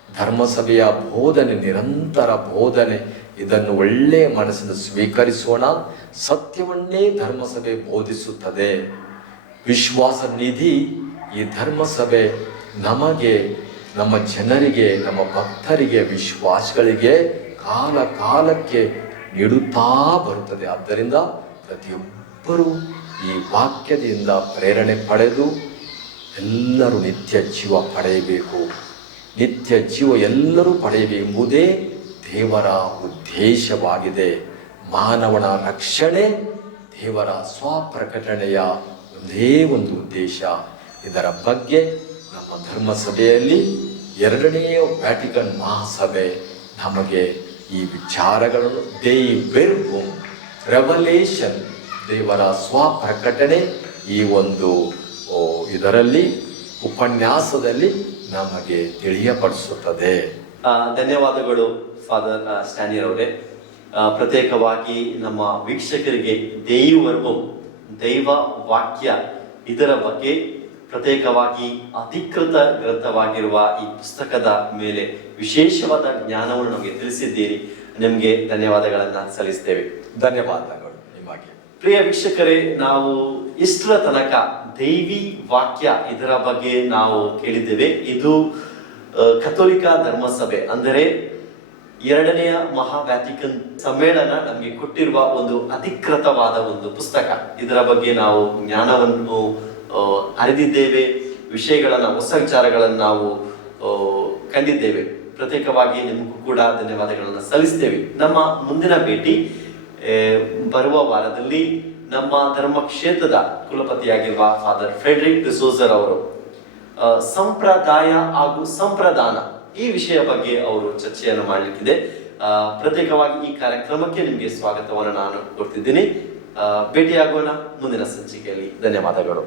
ಧರ್ಮಸಭೆಯ ಬೋಧನೆ, ನಿರಂತರ ಬೋಧನೆ, ಇದನ್ನು ಒಳ್ಳೆಯ ಮನಸ್ಸಿಂದ ಸ್ವೀಕರಿಸೋಣ. ಸತ್ಯವನ್ನೇ ಧರ್ಮಸಭೆ ಬೋಧಿಸುತ್ತದೆ. ವಿಶ್ವಾಸ ನಿಧಿ ಈ ಧರ್ಮಸಭೆ ನಮಗೆ, ನಮ್ಮ ಜನರಿಗೆ, ನಮ್ಮ ಭಕ್ತರಿಗೆ, ವಿಶ್ವಾಸಗಳಿಗೆ ಕಾಲ ಕಾಲಕ್ಕೆ ನೀಡುತ್ತಾ ಬರುತ್ತದೆ. ಆದ್ದರಿಂದ ಪ್ರತಿಯೊಬ್ಬರೂ ಈ ವಾಕ್ಯದಿಂದ ಪ್ರೇರಣೆ ಪಡೆದು ಎಲ್ಲರೂ ನಿತ್ಯ ಜೀವ ಪಡೆಯಬೇಕು. ನಿತ್ಯ ಜೀವ ಎಲ್ಲರೂ ಪಡೆಯಬೇಕೆಂಬುದೇ ದೇವರ ಉದ್ದೇಶವಾಗಿದೆ. ಮಾನವನ ರಕ್ಷಣೆ ದೇವರ ಸ್ವಪ್ರಕಟಣೆಯ ಒಂದೇ ಒಂದು ಉದ್ದೇಶ. ಇದರ ಬಗ್ಗೆ ನಮ್ಮ ಧರ್ಮಸಭೆಯಲ್ಲಿ 2ನೇ ವ್ಯಾಟಿಕನ್ ಮಹಾಸಭೆ ನಮಗೆ ಈ ವಿಚಾರಗಳನ್ನು ರೆವಲೇಷನ್, ದೇವರ ಸ್ವಪ್ರಕಟಣೆ, ಈ ಒಂದು ಇದರಲ್ಲಿ ಉಪನ್ಯಾಸದಲ್ಲಿ ನಮಗೆ ತಿಳಿಯಪಡಿಸುತ್ತದೆ. ಧನ್ಯವಾದಗಳು ಫಾದರ್ ಸ್ಟ್ಯಾನಿಯರ್ ಅವರೇ. ಪ್ರತ್ಯೇಕವಾಗಿ ನಮ್ಮ ವೀಕ್ಷಕರಿಗೆ ದೈವ ವಾಕ್ಯ ಇದರ ಬಗ್ಗೆ ಪ್ರತ್ಯೇಕವಾಗಿ ಅಧಿಕೃತ ಗ್ರಂಥವಾಗಿರುವ ಈ ಪುಸ್ತಕದ ಮೇಲೆ ವಿಶೇಷವಾದ ಜ್ಞಾನವನ್ನು ನಮಗೆ ತಿಳಿಸಿದ್ದೀರಿ. ನಿಮಗೆ ಧನ್ಯವಾದಗಳನ್ನು ಸಲ್ಲಿಸ್ತೇವೆ. ಧನ್ಯವಾದಗಳು ನಿಮಗೆ. ಪ್ರಿಯ ವೀಕ್ಷಕರೇ, ನಾವು ಇಷ್ಟರ ತನಕ ದೈವಿ ವಾಕ್ಯ ಇದರ ಬಗ್ಗೆ ನಾವು ಕೇಳಿದ್ದೇವೆ. ಇದು ಕಥೋಲಿಕ ಧರ್ಮಸಭೆ ಅಂದರೆ 2ನೇ ಮಹಾ ವ್ಯಾಟಿಕನ್ ಸಮ್ಮೇಳನ ನಮಗೆ ಕೊಟ್ಟಿರುವ ಒಂದು ಅಧಿಕೃತವಾದ ಒಂದು ಪುಸ್ತಕ. ಇದರ ಬಗ್ಗೆ ನಾವು ಜ್ಞಾನವನ್ನು ಅರಿದಿದ್ದೇವೆ, ವಿಷಯಗಳನ್ನು, ಹೊಸ ವಿಚಾರಗಳನ್ನು ನಾವು ಕಂಡಿದ್ದೇವೆ. ಪ್ರತ್ಯೇಕವಾಗಿ ನಿಮಗೂ ಕೂಡ ಧನ್ಯವಾದಗಳನ್ನು ಸಲ್ಲಿಸ್ತೇವೆ. ನಮ್ಮ ಮುಂದಿನ ಭೇಟಿ ಬರುವ ವಾರದಲ್ಲಿ ನಮ್ಮ ಧರ್ಮಕ್ಷೇತ್ರದ ಕುಲಪತಿಯಾಗಿರುವ ಫಾದರ್ ಫ್ರೆಡ್ರಿಕ್ ಡಿಸೋಜರ್ ಅವರು ಸಂಪ್ರದಾಯ ಹಾಗೂ ಸಂಪ್ರದಾನ ಈ ವಿಷಯ ಬಗ್ಗೆ ಅವರು ಚರ್ಚೆಯನ್ನು ಮಾಡಲಿಕ್ಕಿದೆ. ಪ್ರತ್ಯೇಕವಾಗಿ ಈ ಕಾರ್ಯಕ್ರಮಕ್ಕೆ ನಿಮಗೆ ಸ್ವಾಗತವನ್ನು ನಾನು ಕೊಡ್ತಿದ್ದೀನಿ. ಭೇಟಿಯಾಗೋಣ ಮುಂದಿನ ಸಂಚಿಕೆಯಲ್ಲಿ. ಧನ್ಯವಾದಗಳು.